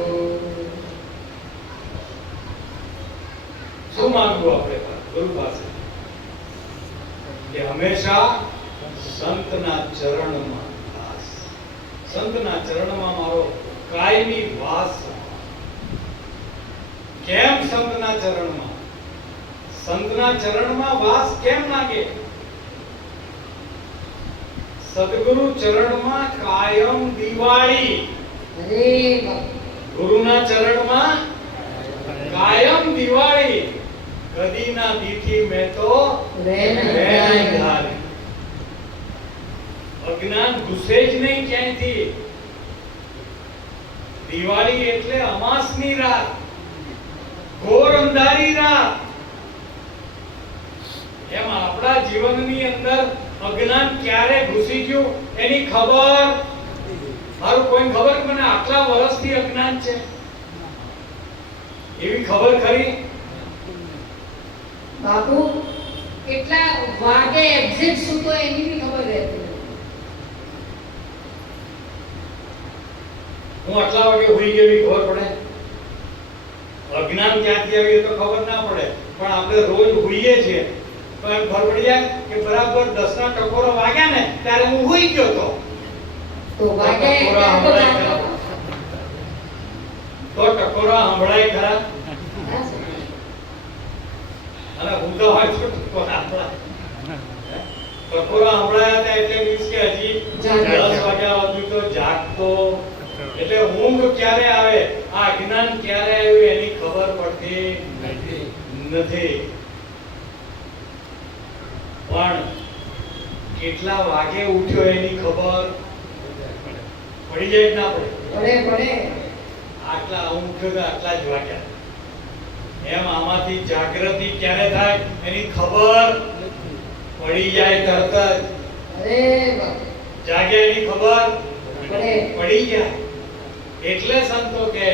શું માંગવું આપણે ગુરુ પાસે? કે હંમેશા સંતના ચરણમાં વાસ. સંતના ચરણમાં મારો કાયમી વાસ. કેમ સંતના ચરણમાં? સંતના ચરણમાં વાસ કેમ માંગે? સદગુરુ ચરણમાં કાયમ દિવાળી. અરે બાપ. ગુરુના ચરણમાં કાયમ દિવાળી. કદીના દીઠી મેં તો રેન રેન ધારી. ધારી. અજ્ઞાન ઘૂસે જ નહીં ક્યાંયથી. દિવાળી એટલે અમાસની રાત, ઘોર અંધારી રાત. એમ આપણા જીવનની અંદર અજ્ઞાન ક્યારે ઘૂસી ગયું એની ખબર મારું કોઈ ખબર કે મને આટલા વર્ષથી અજ્ઞાન છે એવી ખબર ખરી? બાપુ કેટલા વાગે એક્ઝેક્ટ શું તો એની બી ખબર રહેતી નથી. હું આટલા વાગે હોઈ ગયો એવી ખબર પડે? અજ્ઞાન ક્યાંથી આવી એ તો ખબર ના પડે, પણ આપણે રોજ હોઈએ છીએ તો એમ ખબર પડી જાય કે બરાબર 10 ના ટકોરા વાગ્યા ને ત્યારે હું હોઈ ગયો તો વાગે ટકોરા એટલે તો સંભળાય જાણતો. ખરા? તો ટકોરા સંભળાય ખરા? હા, સર. અને ઊંઘા હોય તો ટકોરા સંભળાય. ટકોરા સંભળાયા હતા એટલે મીન્સ કે હજી જાગ્યા. 10 વાગ્યા સુધી તો જાગતો. એટલે ઊંઘ ક્યારે આવે, આ અજ્ઞાન ક્યારે આવ્યું એની ખબર પડતી નથી. પણ કેટલા વાગે ઉઠ્યો એની ખબર પડી જાય કે ના પડે? પડે. આટલા ઉઠ્યો તો આટલા જ વાગ્યા. એમ આમાંથી જાગૃતિ ક્યારે થાય એની ખબર પડી જાય તરત જ. અરે બાપ. જાગ્યા એની ખબર પડે. પડી જાય. એટલે સંતો કહે,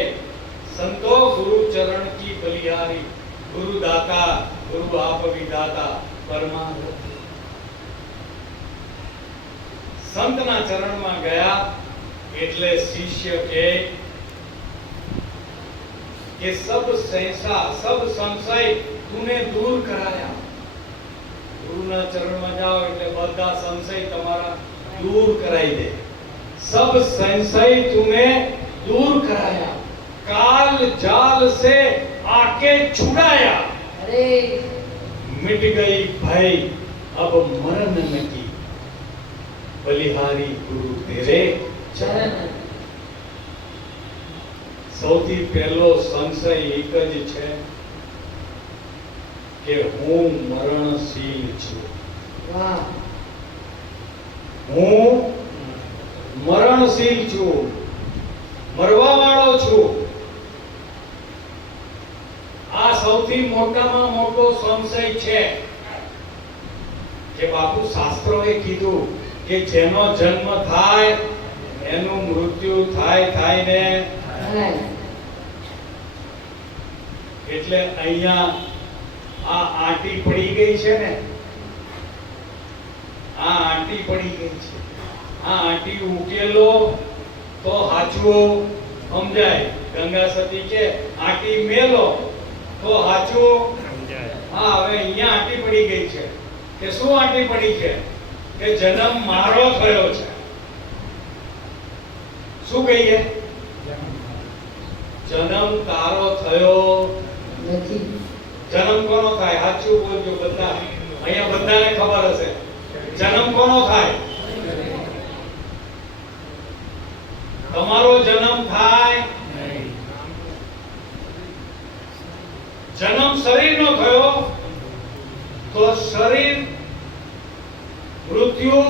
સંતો ગુરુ ચરણ કી બલિહારી, ગુરુ દાતા ગુરુ આપ વિધાતા પરમાનંદ. સંતના ચરણમાં ગયા એટલે શિષ્ય કહે કે સબ સંશય તુને દૂર કરાયા. ગુરુના ચરણમાં જાઓ એટલે બધા સંશય તમારા દૂર કરાઈ દે. सब संशय तुम्हें दूर कराया, काल जाल से आके छुड़ाया. અરે मिट गई भय अब मरण न की, बलिहारी गुरु तेरे चरण. ચરણ. સૌથી પહેલો સંશય એક જ છે કે હું મરણશીલ છું. વાહ. હું મરણશીલ છું, મરવા વાળો છું. આ સૌથી મોટામાં મોટો સંશય છે કે બાપુ શાસ્ત્રોએ કીધું કે જેનો જન્મ થાય એનું મૃત્યુ થાય ને. થાય. એટલે અહીંયા આ આંટી પડી ગઈ છે ને, આ આંટી પડી ગઈ છે. આ આંટી ઉકેલો તો હાચું સમજાય. ગંગા સતી કે આંટી મેલો તો હાચું સમજાય. હા, હવે અહીંયા આંટી પડી ગઈ છે કે શું આંટી પડી છે કે જન્મ મારો થયો છે. શું કહીએ? જન્મ તારો થયો નથી. જન્મ કોનો થાય? સાચું બોલજો બધા. અહીંયા બધાને ખબર હશે જન્મ કોનો થાય. તમારો જન્મ થાય. જન્મ શરીરનો થયો તો શરીર મૃત્યુ,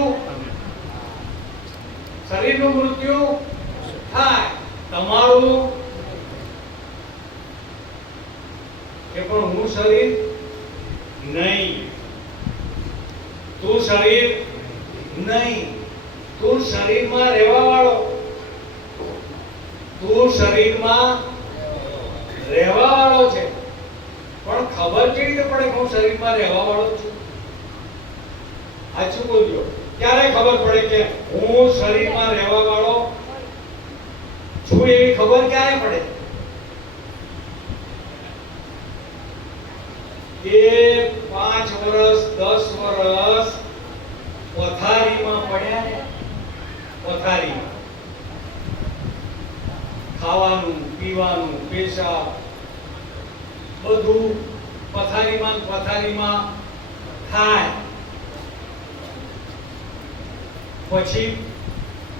શરીરનું મૃત્યુ થાય. તમારું કે પણ હું શરીર નહીં, તું શરીર નહીં. તું શરીરમાં રહેવા વાળો, તું શરીરમાં રહેવા વાળો છે. પણ ખબર કેવી રીતે પડે કે હું શરીરમાં રહેવા વાળો છું? સાચું બોલજો. ક્યારે ખબર પડે કે હું શરીરમાં રહેવા વાળો છું? એવી ખબર ક્યારે પડે? એ 5 વર્ષ 10 વર્ષ પથારીમાં પડ્યા ને, પથારીમાં ખાવાનું પીવાનું પેશાબ બધું પથારીમાં થાય. પછી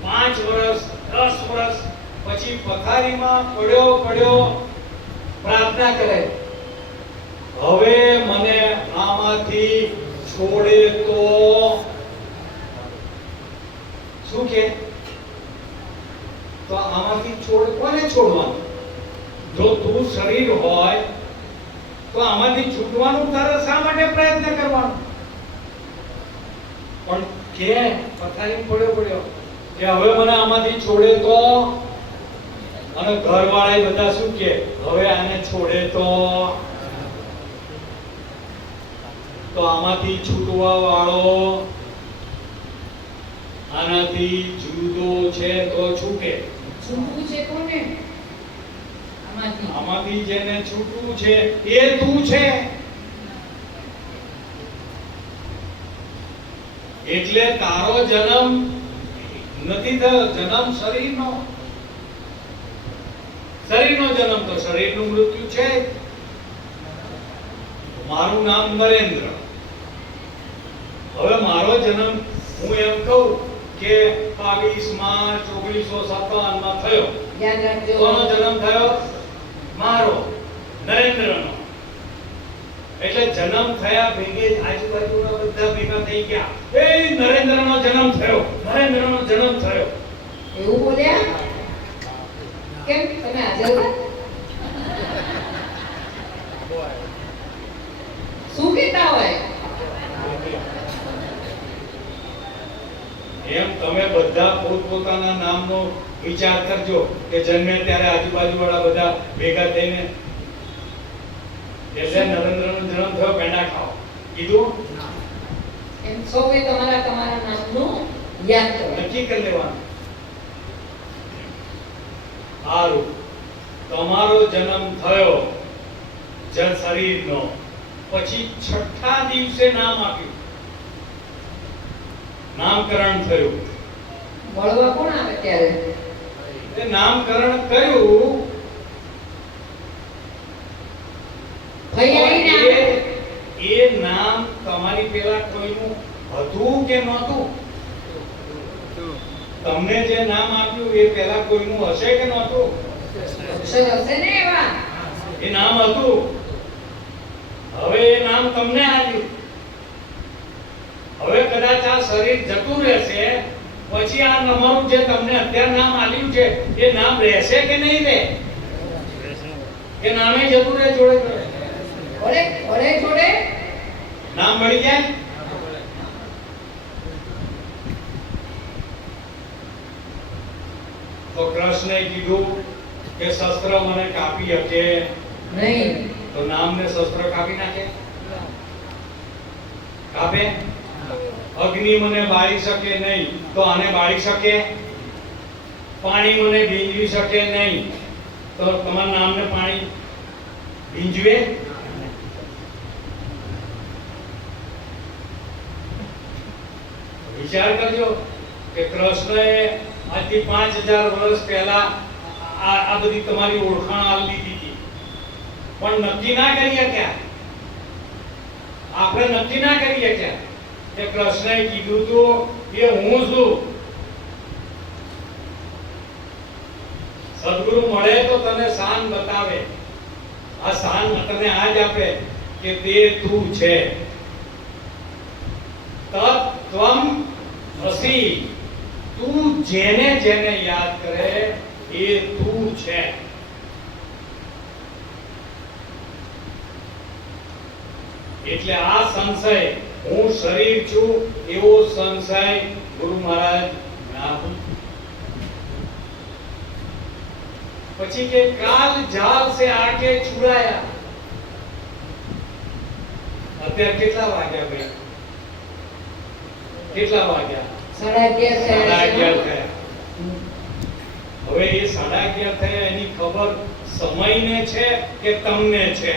5 વર્ષ 10 વર્ષ પછી પથારીમાં પડ્યો પ્રાર્થના કરે, હવે મને આમાંથી છોડે તો. શું કે? તો આમાંથી કોને છોડવાનું? જો તું શરીર હોય તો આમાંથી છૂટવાનું તારે શા માટે પ્રયત્ન કરવાનો? પણ કે પથારી પડ્યો કે કે હવે મને આમાંથી છોડે તો, અને ઘરવાળા બધા શું કે હવે આને છોડે તો આમાંથી છૂટવા વાળો આનાથી જુદો છે તો છૂટે. છૂટવું છે કોને? આમાંથી જેને છૂટવું છે એ તું છે. એટલે તારો જન્મ નથી થયો, જન્મ શરીરનો. શરીરનો જન્મ તો શરીરનું મૃત્યુ છે. મારું નામ નરેન્દ્ર. હવે મારો જન્મ હું એમ કહું કે 22 માર્ચ 1957 માં થયો. યાદ રાખજો. કોનો જન્મ થયો? મારો, નરેન્દ્રનો. એટલે જન્મ થયા ભેગે આજુબાજુના બધા ભેગા થઈ ગયા, એ નરેન્દ્રનો જન્મ થયો, નરેન્દ્રનો જન્મ થયો. એવું બોલ્યા? કેમ તમે હાજર હતા? શું કહેતા હોય? એમ તમે બધા પોતપોતાના નામનો વિચાર કરજો કે જન્મે ત્યારે આજુબાજુ વાળા બધા ભેગા થઈને એટલે નરેન્દ્રનો જન્મ થયો, પેંડા ખાઓ કીધું. એમ સૌએ તમારા નામનું યાદ કરો. નક્કી કરી લેવાનું. સારું, તમારો જન્મ થયો શરીરનો, પછી છઠ્ઠા દિવસે નામ આપ્યું, નામકરણ થયું. મળવા કોણ આવે ત્યારે? એ નામકરણ કર્યું. ભાઈ આવીને આવે. એ નામ તમારી પેલા કોઈનું હતું કે નહોતું? તમને જે નામ આપ્યું એ પેલા કોઈનું હશે કે નહોતું? અક્ષર હશે ને એવા. એ નામ હતું. હવે એ નામ તમને આવ્યું. હવે કદાચ આ શરીર જતું રહેશે, પછી આ નંબરનું જે તમને અત્યારે નામ આપ્યું છે એ નામ રહેશે કે નહીં રહે? કે નામે જતું રહે જોડે જોડે નામ મળી જાય? તો કૃષ્ણે કીધું કે શસ્ત્ર મને કાપી શકે નહીં, તો નામને શસ્ત્ર કાપી નાખે? કાપે? અગ્નિ મને બાળી શકે નહીં, તો આને બાળી શકે? પાણી મને ભીંજવી શકે નહીં, તો તમારા નામને પાણી ભીંજવે? વિચાર કરજો કે કૃષ્ણએ આજથી 5000 વર્ષ પહેલા આ બધી તમારી ઓળખાણ આપી દીધી, પણ નક્કી ના કરી શક્યા. આપણે નક્કી ના કરી શક્યા કે કૃષ્ણએ કીધું તું એ હું છું. સદગુરુ મળે તો તને શાન બતાવે. આ શાન તને આજ આપે કે તે તું છે. તત્વમ અસી. તું જેને જેને યાદ કરે એ તું છે. એટલે આ સંશય હું શરીર છું એવો સંશય ગુરુ મહારાજ ના. પછી કે કાલ જાલ સે આકે છુડાયા. અત્યારે કેટલા વાગ્યા ભાઈ? કેટલા વાગ્યા? 11:30 થયા. હવે એ 11:30 થયા એની ખબર સમયને છે કે તમને છે?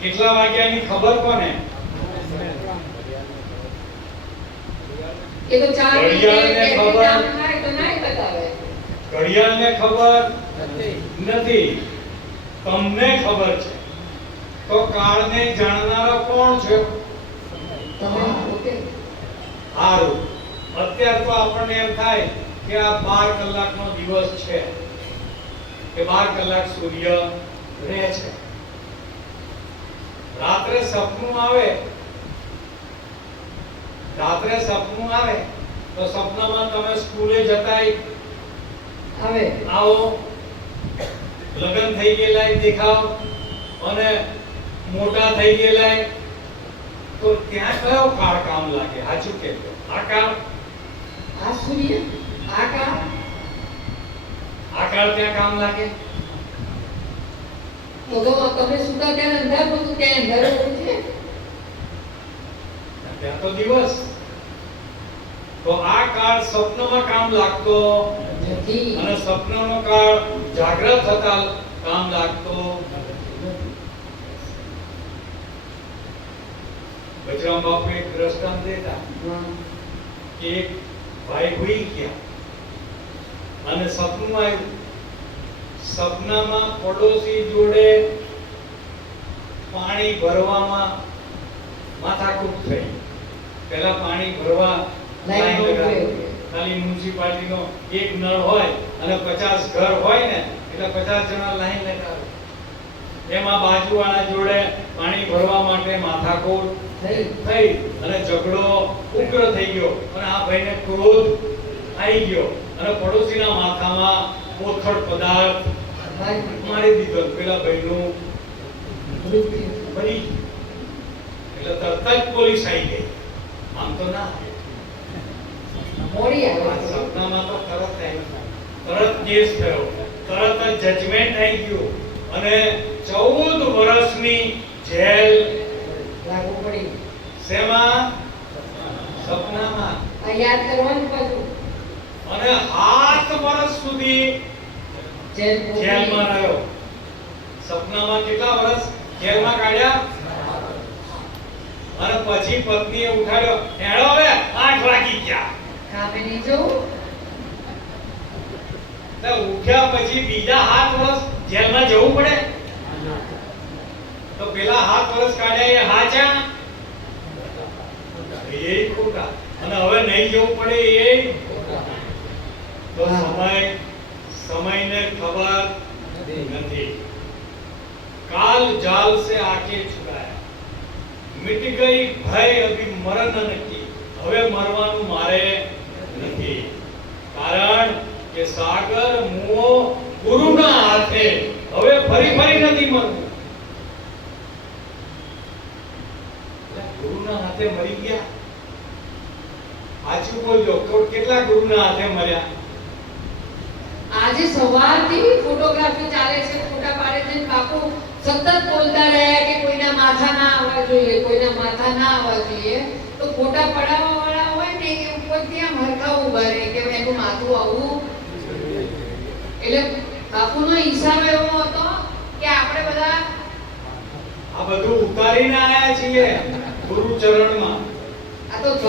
કેટલા વાગ્યાની ખબર કોને? એ તો 4 ઘડિયાળને ખબર. કામ થાય તો નાય બતાવે. ઘડિયાળને ખબર નથી, તમને ખબર છે. તો કાળને જાણનારો કોણ છે? તમે પોતે. સારું, અત્યારે તો આપણને એમ થાય કે આ 12 કલાકનો દિવસ છે, કે 12 કલાક સૂર્ય રહે છે. રાત્રે સપનું આવે, તો સપનામાં તમે સ્કૂલે જતાય આવે. આવો, લગ્ન થઈ ગયેલા દેખાવ, અને મોટા થઈ ગયેલા તો ત્યાં કયો કાળ કામ લાગે? સાચું કહેજો. આ કાળ, આ સૂર્ય, આ કાળ, આ કાળ ત્યાં કામ લાગે? તો તમે સુતા ત્યારે અંધારું હતું, ત્યાં અંધારું હોય છે. ત્યાં તો દિવસ. તો આ કાળ સ્વપ્નમાં કામ લાગતો નથી. અને સ્વપ્નનો કાળ જાગ્રત થતા કામ લાગતો. બજરંગ બાપુ એક દ્રષ્ટાંત દેતા કે એક ભાઈ હુઈ ગયા અને સપનું આવ્યું. સપનામાં પડોશી જોડે પાણી ભરવામાં માથાકૂટ થઈ. પહેલા પાણી ભરવા લાઈન લગાવી. ખાલી મ્યુનિસિપાલિટીનો એક નળ હોય અને 50 ઘર હોય ને એટલે 50 જણા લાઈન લગાવે. એમાં બાજુવાળા જોડે પાણી ભરવા માટે માથાકૂટ થઈ અને ઝઘડો ઉગ્ર થઈ ગયો અને આ ભાઈને ક્રોધ આવી ગયો અને પડોશીના માથામાં કોથળ પદાર્થ મારી દીધો. પેલા ભાઈનું મરી ગયું. એટલે તરત જ પોલીસ આવી ગઈ. આમ તો ના મોડી આ આવે. સપનામાં તો તરત કેસ થયો, તરત જ જજમેન્ટ આવી ગયું અને 14 વર્ષની જેલ લાગુ પડી. શેમાં? સપનામાં. આ યાદ કરવાનું પાછું. અને 7 વર્ષ સુધી જેલમાં રહ્યો. સપનામાં કેટલા વર્ષ જેલમાં કાઢ્યા? અને પછી પત્નીએ ઉઠાડ્યો, હેડો હવે 8 વાગી ગયા. કામે નહીં જવું. તો ઉઠ્યા પછી બીજા 7 વર્ષ જેલમાં જવું પડે? તો પેલા 7 વર્ષ કાઢ્યા એ હાચા? એ ખોટા. અને હવે નહીં જવું પડે એ તો સમયને ખબર નથી. काल जाल से आके छुड़ाया, मिट गई भय अभी मरण की. હવે મરવાનું મારે નથી. કારણ કે સાગર મુઓ ગુરુના હાથે. હવે ફરી નથી મરવું. ગુરુના હાથે મરી ગયા. આછું બોલજો, કેટલા ગુરુના હાથે મર્યા? આજે સવારથી ફોટોગ્રાફી ચાલે છે, ફોટા પાડે છે. બાપુ સતત બોલતા રહ્યા કે કોઈના માથા ના આવવા જોઈએ, કોઈના માથા ના આવવા જોઈએ. તો ફોટા પડાવવા વાળા હોય ને એ ઉપર ત્યાં હરખા ઉભા રહે કે એનું માથું આવવું. એટલે બાપુનો હિસાબ એવો હતો કે આપણે બધા આ બધું ઉતારીને આયા છીએ ગુરુ ચરણમાં.